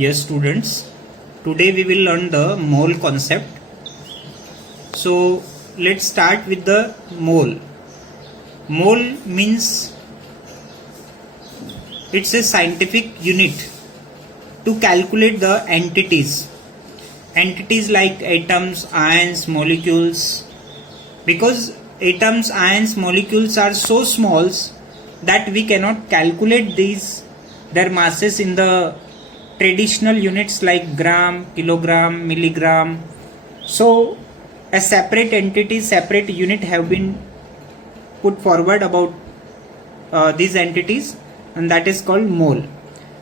Yes, students, today we will learn the mole concept. So let's start with the mole. Mole means it's a scientific unit to calculate the entities like atoms, ions, molecules, because atoms, ions, molecules are so small that we cannot calculate their masses in the traditional units like gram, kilogram, milligram. So a separate entity, separate unit have been put forward about these entities, and that is called mole.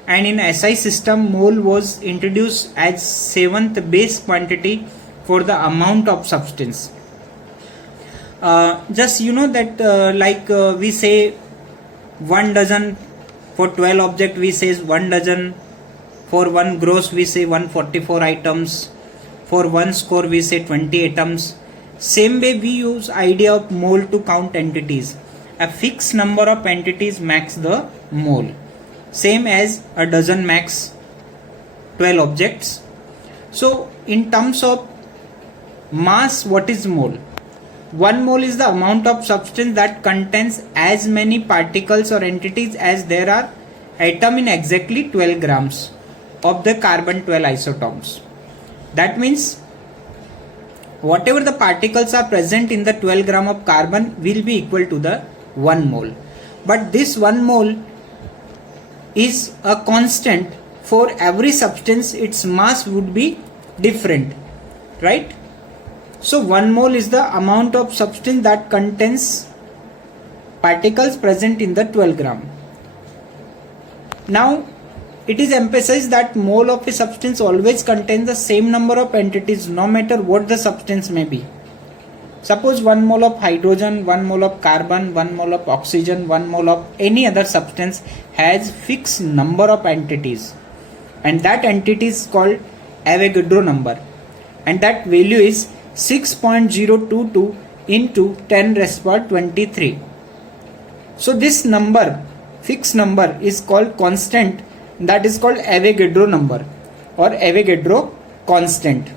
And in SI system, mole was introduced as 7th base quantity for the amount of substance. Just you know that we say 1 dozen for 12 object, we say 1 dozen. For 1 gross we say 144 items. For 1 score we say 20 atoms. Same way we use idea of mole to count entities. A fixed number of entities makes the mole. Same as a dozen max 12 objects. So in terms of mass, what is mole? 1 mole is the amount of substance that contains as many particles or entities as there are atom in exactly 12 grams of the carbon 12 isotopes. That means whatever the particles are present in the 12 gram of carbon will be equal to the 1 mole. But this 1 mole is a constant for every substance. Its mass would be different, right? So 1 mole is the amount of substance that contains particles present in the 12 gram. Now it is emphasized that mole of a substance always contains the same number of entities no matter what the substance may be. Suppose 1 mole of hydrogen, 1 mole of carbon, 1 mole of oxygen, 1 mole of any other substance has fixed number of entities, and that entity is called Avogadro number, and that value is 6.022 into 10 raised to 23. So this number, fixed number, is called constant, that is called Avogadro number or Avogadro constant,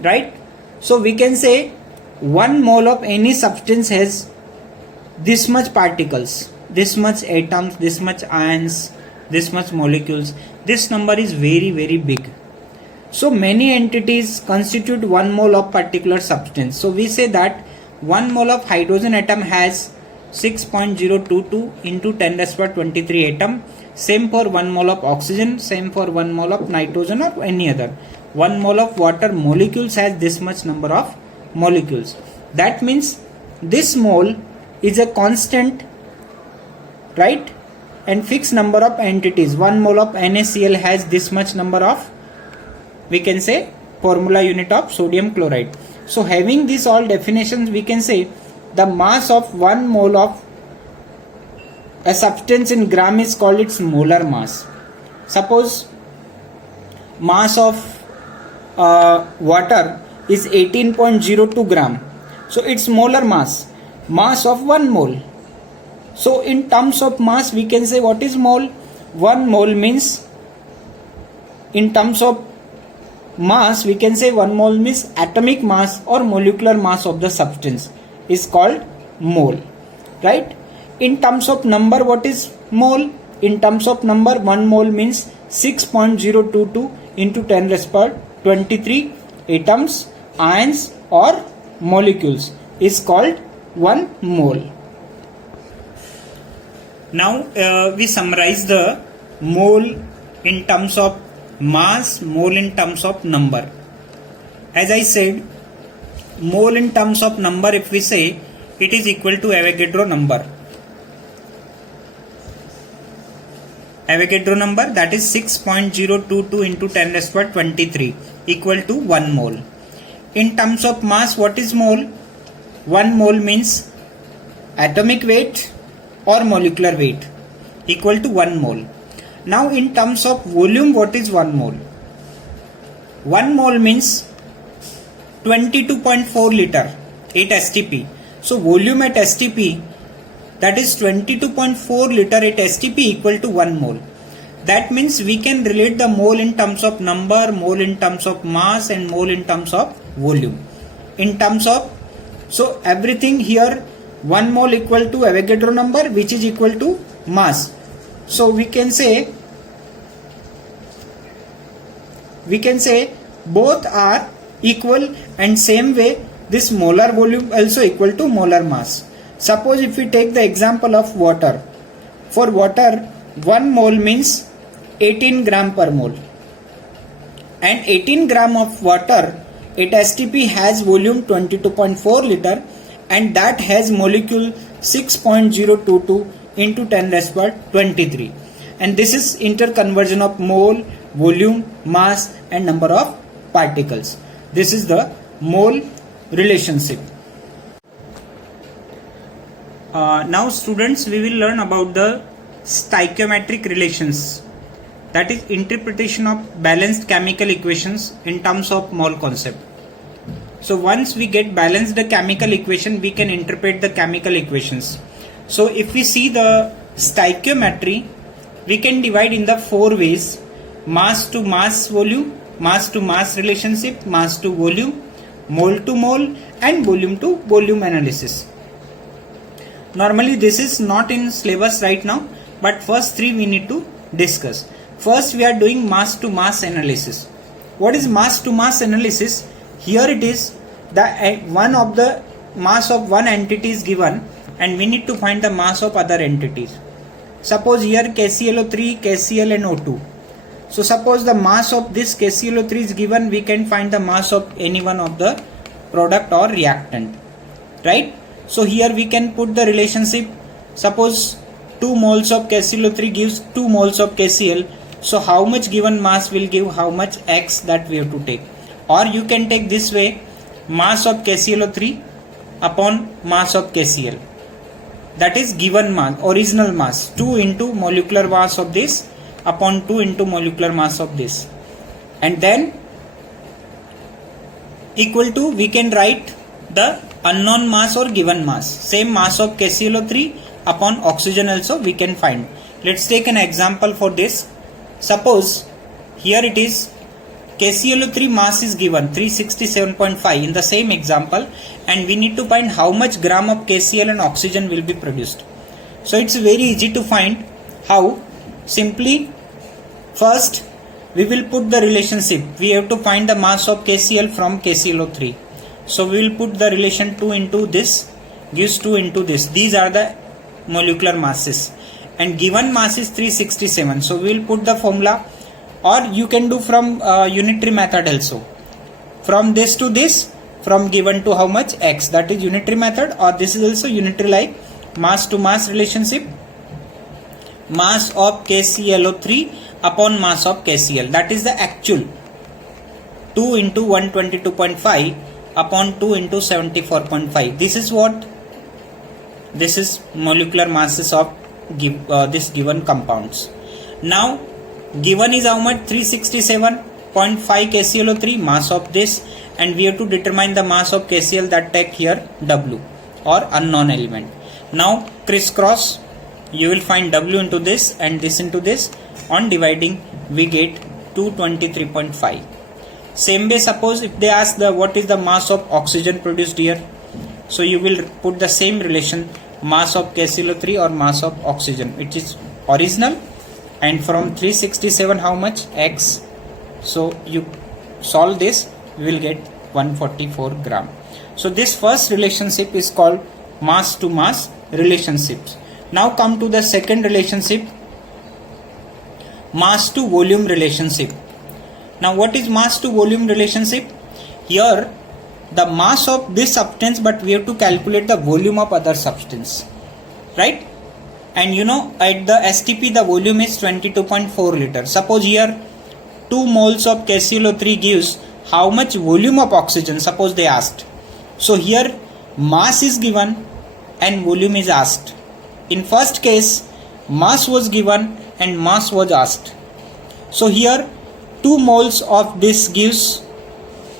right? So we can say 1 mole of any substance has this much particles, this much atoms, this much ions, this much molecules. This number is very big. So many entities constitute 1 mole of particular substance. So we say that 1 mole of hydrogen atom has 6.022 into 10 raised to 23 atom. Same for 1 mole of oxygen, same for 1 mole of nitrogen or any other. 1 mole of water molecules has this much number of molecules. That means this mole is a constant, right? And fixed number of entities. 1 mole of NaCl has this much number of, we can say, formula unit of sodium chloride. So having these all definitions, we can say the mass of 1 mole of a substance in gram is called its molar mass. Suppose mass of water is 18.02 gram. So its molar mass of 1 mole. So in terms of mass, we can say what is mole? 1 mole means, in terms of mass, we can say 1 mole means atomic mass or molecular mass of the substance is called mole, right? In terms of number, what is mole? In terms of number, 1 mole means 6.022 into 10 raised to 23 atoms, ions or molecules is called 1 mole. Now we summarize the mole in terms of mass, mole in terms of number. As I said, mole in terms of number, if we say, it is equal to Avogadro number. Avogadro number, that is 6.022 into 10 raised to 23 equal to 1 mole. In terms of mass, what is mole? 1 mole means atomic weight or molecular weight equal to 1 mole. Now in terms of volume, what is 1 mole? 1 mole means 22.4 liter at STP. So volume at STP, that is 22.4 liter at STP equal to 1 mole. That means we can relate the mole in terms of number, mole in terms of mass, and mole in terms of volume. In terms of, so everything here, 1 mole equal to Avogadro number, which is equal to mass. So we can say both are equal, and same way this molar volume also equal to molar mass. Suppose if we take the example of water. For water, 1 mole means 18 gram per mole, and 18 gram of water at STP has volume 22.4 liter, and that has molecule 6.022 into 10 raised by 23, and this is interconversion of mole, volume, mass, and number of particles. This is the mole relationship. Now students, we will learn about the stoichiometric relations, that is interpretation of balanced chemical equations in terms of mole concept. So once we get balanced the chemical equation, we can interpret the chemical equations. So if we see the stoichiometry, we can divide in the 4 ways: mass to mass volume, mass to mass relationship, mass to volume, mole to mole, and volume to volume analysis. Normally this is not in syllabus right now, but first 3 we need to discuss. First we are doing mass to mass analysis. What is mass to mass analysis? Here it is the one of the mass of one entity is given, and we need to find the mass of other entities. Suppose here KClO3, KCl and O2. So suppose the mass of this KClO3 is given, we can find the mass of any one of the product or reactant, right? So here we can put the relationship. Suppose 2 moles of KClO3 gives 2 moles of KCl. So how much given mass will give how much X that we have to take. Or you can take this way, mass of KClO3 upon mass of KCl. That is given mass, original mass, 2 into molecular mass of this upon 2 into molecular mass of this. And then equal to, we can write the unknown mass or given mass. Same mass of KClO3 upon oxygen also we can find. Let's take an example for this. Suppose here it is KClO3 mass is given 367.5 in the same example, and we need to find how much gram of KCl and oxygen will be produced. So it's very easy to find. How? Simply first we will put the relationship. We have to find the mass of KCl from KClO3. So we will put the relation 2 into this gives 2 into this. These are the molecular masses, and given mass is 367. So we will put the formula, or you can do from unitary method also. From this to this, from given to how much X, that is unitary method, or this is also unitary like mass to mass relationship. Mass of KClO3 upon mass of KCl, that is the actual 2 into 122.5 upon 2 into 74.5. This is what? This is molecular masses of this given compounds. Now given is how much? 367.5 KClO3 mass of this, and we have to determine the mass of KCl, that take here W or unknown element. Now crisscross, you will find W into this and this into this. On dividing we get 223.5. Same way, suppose if they ask the what is the mass of oxygen produced here, so you will put the same relation, mass of KClO3 or mass of oxygen, which is original, and from 367 how much? X. So you solve this, you will get 144 gram. So this first relationship is called mass to mass relationships. Now come to the second relationship, mass to volume relationship. Now what is mass to volume relationship? Here the mass of this substance, but we have to calculate the volume of other substance, right? And you know, at the STP the volume is 22.4 liter. Suppose here 2 moles of KClO3 gives how much volume of oxygen, suppose they asked. So here mass is given and volume is asked. In first case mass was given and mass was asked. So here 2 moles of this gives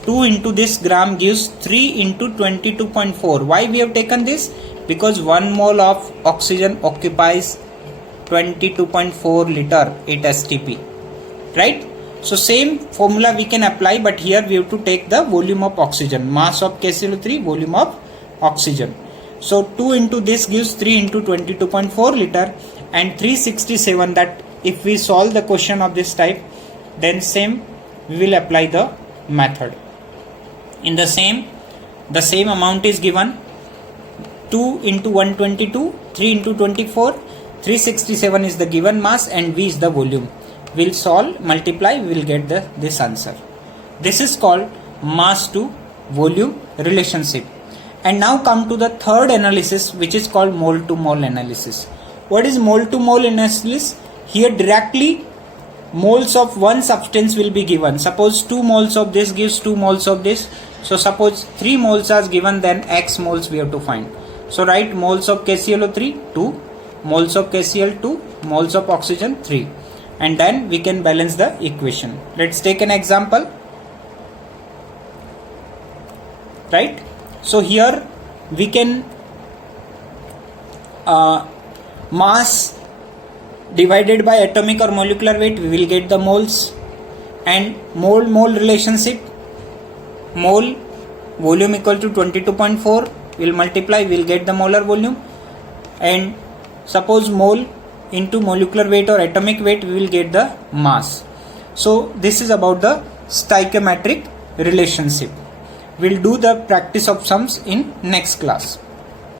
2 into this gram gives 3 into 22.4. Why we have taken this? Because 1 mole of oxygen occupies 22.4 liter 8 STP, right? So same formula we can apply, but here we have to take the volume of oxygen, mass of KClO3, volume of oxygen. So 2 into this gives 3 into 22.4 liter and 367. That if we solve the question of this type, then same we will apply the method. In the same amount is given, 2 into 122, 3 into 24, 367 is the given mass and V is the volume. We'll solve, multiply, we will get this answer. This is called mass to volume relationship. And now come to the third analysis, which is called mole to mole analysis. What is mole to mole analysis? Here directly moles of one substance will be given. Suppose 2 moles of this gives 2 moles of this. So suppose 3 moles are given, then X moles we have to find. So write moles of KClO3 2, moles of KCl 2, moles of oxygen 3. And then we can balance the equation. Let's take an example. Right? So here we can mass divided by atomic or molecular weight, we will get the moles. And mole relationship, mole volume equal to 22.4, we'll multiply, we'll get the molar volume. And suppose mole into molecular weight or atomic weight, we will get the mass. So this is about the stoichiometric relationship. We'll do the practice of sums in next class.